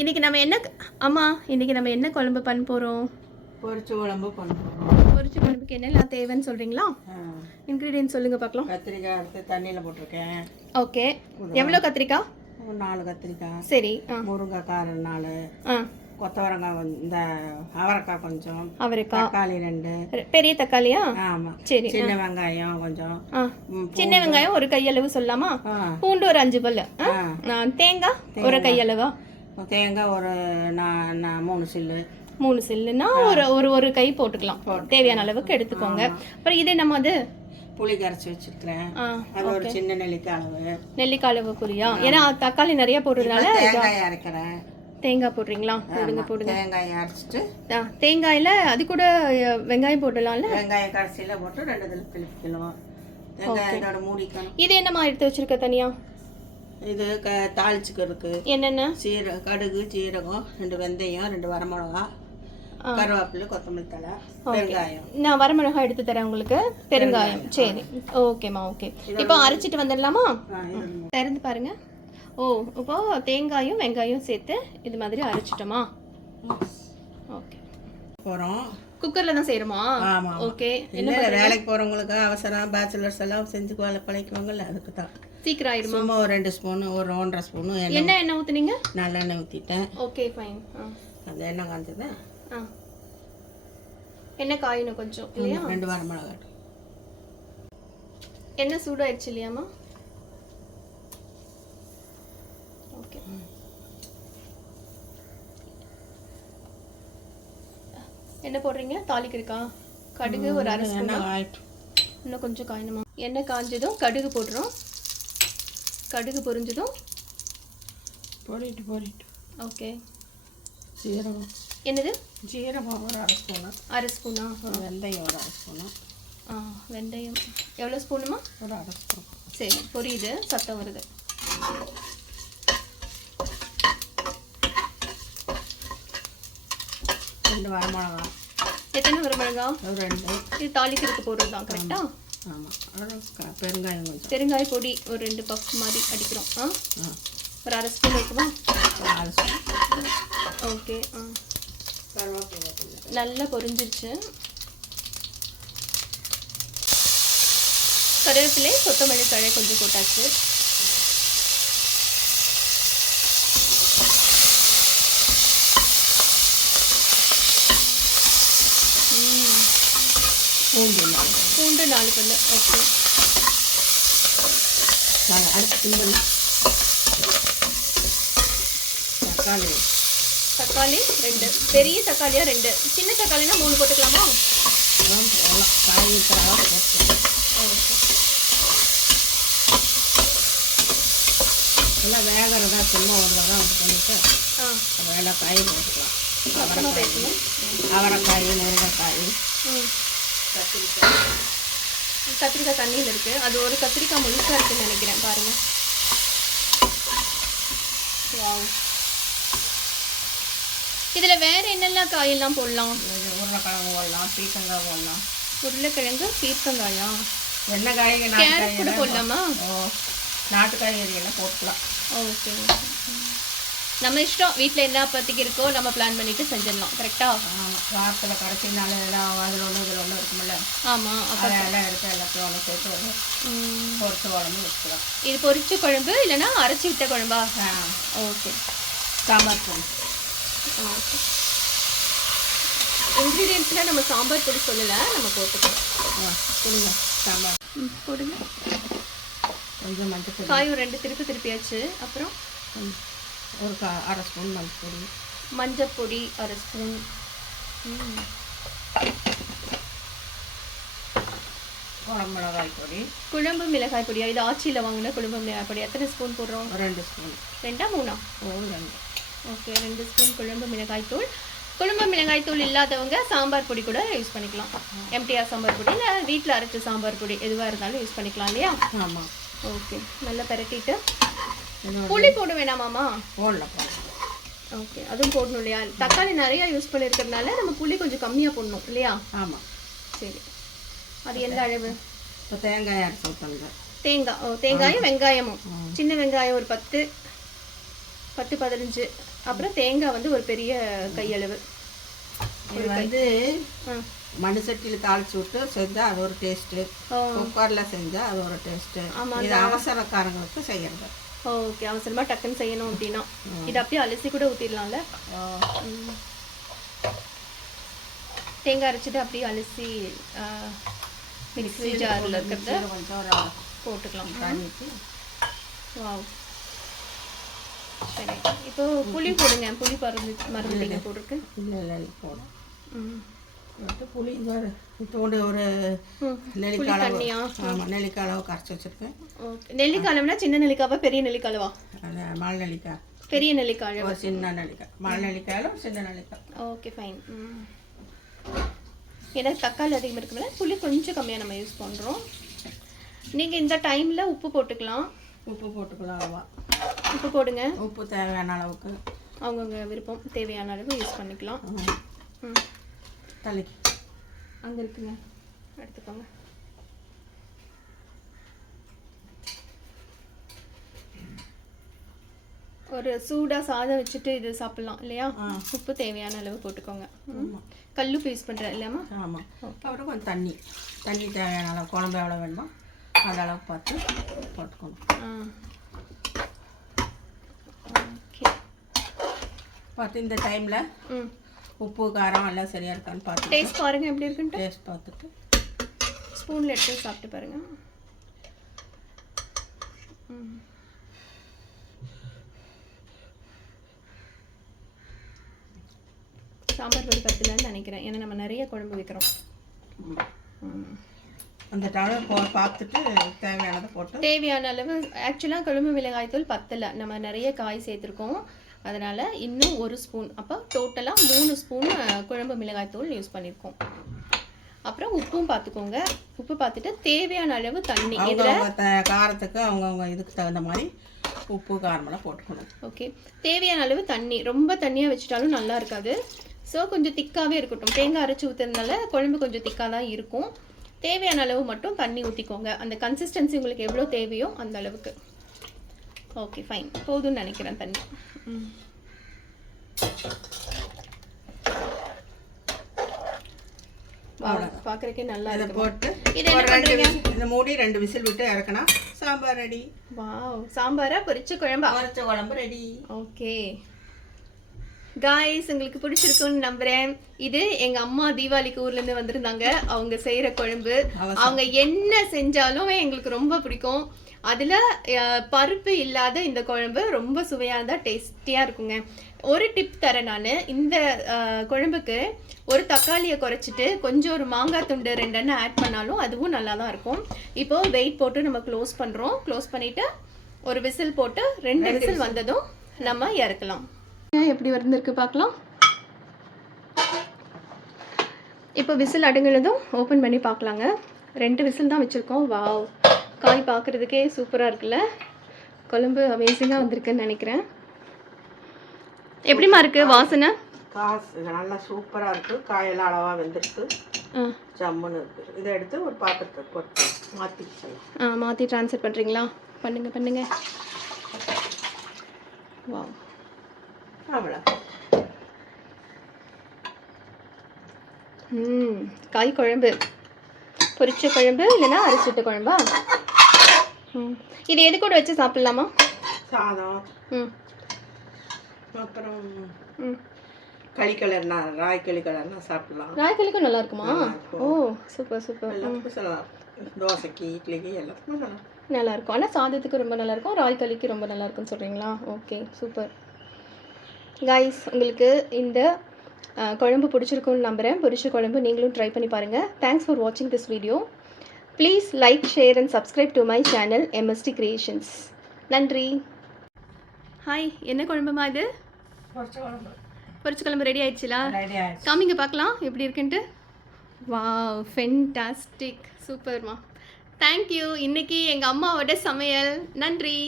இன்னைக்கு நம்ம என்ன அம்மா இன்னைக்கு நம்ம என்ன குழம்பு பண்ண போகிறோம்? பொரிச்ச குழம்பு பண்ணுறோம். பொரிச்ச குழம்புக்கு என்னெல்லாம் தேவைன்னு சொல்கிறீங்களா? இன்க்ரீடியன்ட் சொல்லுங்கள் பார்க்கலாம். கத்திரிக்காய் எடுத்து தண்ணியில் போட்டிருக்கேன். ஓகே. எவ்வளோ கத்திரிக்காய்? ஒரு 4 கத்திரிக்காய். சரி. முருங்கைக்காய் 4. கொத்தவரங்காய் இந்த அவரைக்காய் கொஞ்சம். அவரைக்காய். தக்காளி 2. பெரிய தக்காளியா? ஆமாம். சரி. சின்ன வெங்காயம் கொஞ்சம். சின்ன வெங்காயம் ஒரு கையளவு சொல்லலாமா? பூண்டு ஒரு 5 பல். தேங்காய் ஒரு கையளவா? தேங்காய் ஒரு 3 சில்லு. 3 சில்லுன்னா ஒரு கை போட்டுக்கலாம். தேவையான அளவுக்கு எடுத்துக்கோங்க. அப்புறம் இது நம்ம அது புளி கரைச்சி வச்சுருக்கிறேன். அது ஒரு சின்ன நெல்லிக்காய் அளவு. நெல்லிக்காய் அளவு புளியா? ஏன்னா தக்காளி நிறைய போடுறதுனால தேங்காய் அரைக்கிறேன். தேங்காய் போடுறீங்களா? போடுங்க. தேங்காய் அரைச்சிட்டு தேங்காயில் அது கூட வெங்காயம் போடலாம்ல? வெங்காயம் கடைசியில் போட்டு 2 இதில் பிழிக்கணும். வெங்காயத்தோட மூடிக்கணும். இது என்னம்மா எடுத்து வச்சிருக்க தனியா? இது தாளிச்சுக்கிறதுக்கு என்னென்ன? கடுகு, சீரகம், 2 வெந்தயம், 2 வரமிளகா, கருவேப்பிலை, கொத்தமல்லி தழை, பெருங்காயம். நான் வரமிளகா எடுத்து தரேன் உங்களுக்கு. பெருங்காயம். சரி, ஓகேம்மா. ஓகே, இப்போ அரைச்சிட்டு வந்துடலாமா? திறந்து பாருங்க. இப்போ தேங்காயும் வெங்காயம் சேர்த்து இது மாதிரி அரைச்சிட்டோமா? ஓகே. போகிறோம். குக்கரில் தான் செய்கிறோமா? ஆமாம். ஓகே. என்ன வேலைக்கு போகிறவங்களுக்கு அவசரம் பேச்சுலர்ஸ் எல்லாம் செஞ்சு பழைக்குவாங்கல்ல, அதுக்கு தான். சீக்கிரம் ஆயிடுமா? சும்மா ஒரு 2 ஸ்பூனு, ஒரு 1.5 ஸ்பூனு எண்ணெய் ஊற்றுனீங்க? நல்லெண்ணெய் ஊற்றிட்டேன். Okay, fine. அந்த எண்ணெய் காய்ச்சது. எண்ணெய் காயணும் கொஞ்சம் இல்லையா? 2 வரமிளகா. எண்ணெய் சூடாயிடுச்சு இல்லையாம்மா? ஓகே. என்ன போடுறீங்க? தாளிக்கிறதுக்கா? கடுகு ஒரு 1/2 ஸ்பூன். இன்னும் கொஞ்சம் காயணுமா? எண்ணெய் காஞ்சதும் கடுகு போடுறோம். கடுகு பொரிஞ்சதும் போரிட்டு. ஓகே. சீரகம். என்னது? சீரகம் ஒரு 1/2 ஸ்பூனு. 1/2 ஸ்பூனா? வெந்தயம் ஒரு 1/2 ஸ்பூனு. வெந்தயம் எவ்வளோ ஸ்பூனுமா? ஒரு 1/2 ஸ்பூன். சரி, பொரியுது, சத்தம் வருது. ரெண்டு வரமிளகா. எத்தனை வரமிளகா? ஒரு 2. இது தாளிக்கிறதுக்கு போடுறது தான் கரெக்டா? ஆமாம். பெருங்காயம் கொஞ்சம். பெருங்காய பொடி ஒரு 2 பஃப் மாதிரி அடிக்கிறோம். ஒரு 1/2 ஸ்பூன் வைக்குமா? ஒரு 1/2 ஸ்பூன். ஓகே. நல்லா பொரிஞ்சிருச்சு. கருவேப்பிலை, கொத்தமல்லி தழை கொஞ்சம் போட்டாச்சு. பூண்டு 4 பல். ஓகே. அடுத்து தக்காளி 2. பெரிய தக்காளியா 2? சின்ன தக்காளினா 3 போட்டுக்கலாமா? காய் எல்லாம் வேகிறதா சும்மா ஒரு தான் பண்ணிட்டு அதெல்லாம் காய் போட்டுக்கலாம். அவரைக்காய், முருங்கைக்காய், கத்திரிக்காய் தண்ணியில் இருக்குது. அது ஒரு கத்திரிக்காய் முழுசாக இருக்குன்னு நினைக்கிறேன். பாருங்கள். இதில் வேறு என்னெல்லாம் காயெல்லாம் போடலாம்? உருளைக்கிழங்கு போடலாம், பீர்க்கங்காய் போடலாம். உருளைக்கிழங்கு, பீர்க்கங்காயா? என்ன காய்? கேரட் கூட போடலாமா? நாட்டு காய்கறியெல்லாம் போட்டுக்கலாம். ஓகே. நம்ம இஷ்டம். வீட்டில் என்ன பற்றிக்கு இருக்கோ நம்ம பிளான் பண்ணிவிட்டு செஞ்சிடலாம். கரெக்டாக? ஆமாம். வாரத்தில் கடைசி நாள் எல்லாம் அதில் ஒன்று இதில் ஒன்று இருக்குமில்ல. ஆமாம். அதெல்லாம் எடுத்து எல்லாத்தையும் ஒன்று சேர்த்து பொரிச்ச குழம்பு வச்சுக்கலாம். இது பொரிச்ச குழம்பு இல்லைன்னா அரைச்சி விட்ட குழம்பா? ஓகே. சாம்பார் பொடி. ஓகே. இன்க்ரீடியன்ஸில் நம்ம சாம்பார் பொடி சொல்லலை, நம்ம போட்டுக்கலாம். கொடுங்க சாம்பார். போடுங்க. கொஞ்சம் மஞ்சள். காய் ஒரு 2 திருப்பியாச்சு. அப்புறம் ஒரு 1/2 ஸ்பூன் மஞ்சள் பொடி 1/2 ஸ்பூன். குழம்பு மிளகாய் பொடி. குழம்பு மிளகாய் பொடியா? இது ஆச்சியில் வாங்கின குழம்பு மிளகாய் பொடி. எத்தனை ஸ்பூன் போடுறோம்? 2 ஸ்பூன். 2ஆ 3ஆ? 2. ஓகே. 2 ஸ்பூன் குழம்பு மிளகாய் தூள். குழம்பு மிளகாய் தூள் இல்லாதவங்க சாம்பார் பொடி கூட யூஸ் பண்ணிக்கலாம். எம்டிஆர் சாம்பார் பொடி இல்லை வீட்டில் அரைச்ச சாம்பார் பொடி எதுவாக இருந்தாலும் யூஸ் பண்ணிக்கலாம் இல்லையா? ஆமாம். ஓகே. நல்லா பரட்டிட்டு புளி போட வேணாமாம்மா? போடலாம். ஓகே, அதுவும் போடணும் இல்லையா? தக்காளி நிறையா யூஸ் பண்ணியிருக்கிறதுனால நம்ம புளி கொஞ்சம் கம்மியாக போடணும் இல்லையா? ஆமாம். சரி, அது எந்த அளவு? இப்போ தேங்காய் அரைச்சி ஊற்றுங்க. தேங்காய். தேங்காயும் வெங்காயமும். சின்ன வெங்காயம் ஒரு 10 15 அப்புறம் தேங்காய் வந்து ஒரு பெரிய கையளவு. இது வந்து மண் சட்டியில் தாளிச்சு விட்டு செஞ்சால் அது ஒரு டேஸ்ட்டு, குக்கரில் செஞ்சால் அது ஒரு டேஸ்ட்டு. இது அவசரக்காரங்களுக்கு செய்யறது. ஓகே, அவசரமாக டக்குன்னு செய்யணும் அப்படின்னா இது அப்படியே அலசி கூட ஊற்றிடலாம்ல. தேங்காய் அரைச்சிட்டு அப்படியே அலசி மிக்ஸி ஜாரில் இருக்கிறத கொஞ்சம் போட்டுக்கலாம். வாவ், சரி. இப்போ புளி போடுங்க. புளி மறந்துட்டீங்க போட்டிருக்கு. இல்லை போடும். புளி தோண்டு ஒரு நெல்லிக்காய் தண்ணியா? ஆமாம், நெல்லிக்காய் அளவு கரைச்சி வச்சுருக்கேன். ஓகே, நெல்லிக்காய் அளவுனா சின்ன நெல்லிக்காவா பெரிய நெல்லிக்காய்வா? மலை நெல்லிக்காய். பெரிய நெல்லிக்காய், ஒரு சின்ன நெல்லிக்காய். மலை நெல்லிக்காயில் சின்ன நெல்லிக்காய். Okay, fine. ஏன்னா தக்காளி அதிகமாக இருக்குல்ல, புளி கொஞ்சம் கம்மியாக நம்ம யூஸ் பண்ணுறோம். நீங்கள் இந்த டைமில் உப்பு போட்டுக்கலாம். உப்பு போட்டுக்கலாம். உப்பு போடுங்க. உப்பு தேவையான அளவுக்கு அவங்கவுங்க விருப்பம், தேவையான அளவு யூஸ் பண்ணிக்கலாம். தலைக்கு அங்கே இருக்குங்க, எடுத்துக்கோங்க. ஒரு சூடாக சாதம் வச்சுட்டு இது சாப்பிட்லாம் இல்லையா? உப்பு தேவையான அளவு போட்டுக்கோங்க. கல்லுப்பு யூஸ் பண்ணுறேன் இல்லையாம்மா? ஆமாம். அப்புறம் கொஞ்சம் தண்ணி தேவையான அளவு, குழம்பு எவ்வளோ வேணுமோ அந்த அளவுக்கு பார்த்து போட்டுக்கணும். ஓகே, பார்த்து இந்த டைமில் உப்பு காரம் எல்லாம் சரியாக இருக்கான்னு பார்த்து டேஸ்ட் பாருங்கள் எப்படி இருக்குன்ட்டு. டேஸ்ட் பார்த்துட்டு ஸ்பூனில் எடுத்து சாப்பிட்டு பாருங்கள். சாம்பார் பொடி பத்தலன்னு நினைக்கிறேன், ஏன்னா நம்ம நிறைய குழம்பு வைக்கிறோம். அந்த டைம் பார்த்துட்டு தேவையானதை போட்டு தேவையான அளவு. ஆக்சுவலாக குழம்பு மிளகாய் தூள் பத்தலை, நம்ம நிறைய காய் சேர்த்துருக்கோம், அதனால் இன்னும் 1 ஸ்பூன். அப்போ டோட்டலாக 3 ஸ்பூன் குழம்பு மிளகாய் தூள் யூஸ் பண்ணியிருக்கோம். அப்புறம் உப்பும் பார்த்துக்கோங்க. உப்பு பார்த்துட்டு தேவையான அளவு தண்ணி. இதில் காரத்துக்கு அவங்கவுங்க இதுக்கு தகுந்த மாதிரி உப்பு காரமெல்லாம் போட்டுக்கணும். ஓகே, தேவையான அளவு தண்ணி. ரொம்ப தண்ணியாக வச்சுட்டாலும் நல்லா இருக்காது. ஸோ கொஞ்சம் திக்காகவே இருக்கட்டும். தேங்காய் அரைச்சி ஊற்றுறதுனால குழம்பு கொஞ்சம் திக்காக தான் இருக்கும். தேவையான அளவு மட்டும் தண்ணி ஊற்றிக்கோங்க. அந்த கன்சிஸ்டன்சி உங்களுக்கு எவ்வளோ தேவையோ அந்த அளவுக்கு. ஓகே, ஃபைன், போதும்னு நினைக்கிறேன் தண்ணி. பார்க்குறக்கே நல்லா இருக்கு. போட்டு இதை மூடி 2 விசில் விட்டு இறக்கணும். சாம்பார் ரெடி. வாவ், சாம்பாரா பொரிச்ச குழம்பா? பொரிச்ச குழம்பு ரெடி. ஓகே காய்ஸ், உங்களுக்கு பிடிச்சிருக்குன்னு நம்புறேன். இது எங்க அம்மா தீபாவளிக்கு ஊர்லேருந்து வந்திருந்தாங்க. அவங்க செய்கிற குழம்பு, அவங்க என்ன செஞ்சாலும் எங்களுக்கு ரொம்ப பிடிக்கும். அதில் பருப்பு இல்லாத இந்த குழம்பு ரொம்ப சுவையானதாக டேஸ்டியாக இருக்குங்க. ஒரு டிப் தரேன் நான். இந்த குழம்புக்கு ஒரு தக்காளியை குறைச்சிட்டு கொஞ்சம் ஒரு மாங்காய் துண்டு 2 ஆட் பண்ணாலும் அதுவும் நல்லா தான் இருக்கும். இப்போது வெயிட் போட்டு நம்ம க்ளோஸ் பண்ணுறோம். க்ளோஸ் பண்ணிவிட்டு ஒரு விசில் போட்டு 2 விசில் வந்ததும் நம்ம இறக்கலாம். எப்படி வந்திருக்கு பார்க்கலாம். இப்போ விசில் அடங்கினதும் ஓப்பன் பண்ணி பார்க்கலாங்க. 2 விசில் தான் வச்சுருக்கோம். வாவ், காய் பார்க்குறதுக்கே சூப்பராக இருக்குல்ல. குழம்பு அமேசிங்காக வந்திருக்குன்னு நினைக்கிறேன். எப்படிமா இருக்குது வாசனை? நல்லா சூப்பராக இருக்குது. காயெல்லாம் அளவாக வெந்திருக்கு, ஜம்முன்னு இருக்குது. இதை எடுத்து ஒரு பாத்திரத்தை போட்டு மாற்றி ட்ரான்ஸ்ஃபர் பண்ணுறீங்களா? பண்ணுங்க. வாவ், அவ்வளோ. காய் குழம்பு, பொரிச்ச குழம்பு இல்லைன்னா அரிசிட்ட குழம்பா? இது எது கூட வச்சு சாப்பிட்லாமா? சாதம், அப்புறம் களிக்கிழனா, ராய்க்களிக்கிழனா சாப்பிடலாம். ராய்க்களிக்கும் நல்லா இருக்குமா? ஓ, சூப்பர். தோசைக்கு, இட்லிக்கு எல்லாத்துக்கும் நல்லா இருக்கும். ஆனால் சாதத்துக்கு ரொம்ப நல்லா இருக்கும், ராய்க்களிக்கு ரொம்ப நல்லா இருக்குன்னு சொல்கிறீங்களா? Okay, super. காய்ஸ், உங்களுக்கு இந்த குழம்பு பிடிச்சிருக்குன்னு நம்புகிறேன். பொரிச்ச குழம்பு நீங்களும் ட்ரை பண்ணி பாருங்கள். தேங்க்ஸ் ஃபார் வாட்சிங் this video. Please like, share and subscribe to my channel MST Creations. நன்றி. ஹாய், என்ன குழம்புமா இது? பொரிச்ச குழம்பு ரெடி ஆயிடுச்சுலா? காமிங்க பார்க்கலாம் எப்படி இருக்குன்ட்டு. வாவ், ஃபென்டாஸ்டிக், சூப்பர்மா. தேங்க்யூ. இன்றைக்கி எங்கள் அம்மாவோட சமையல். நன்றி.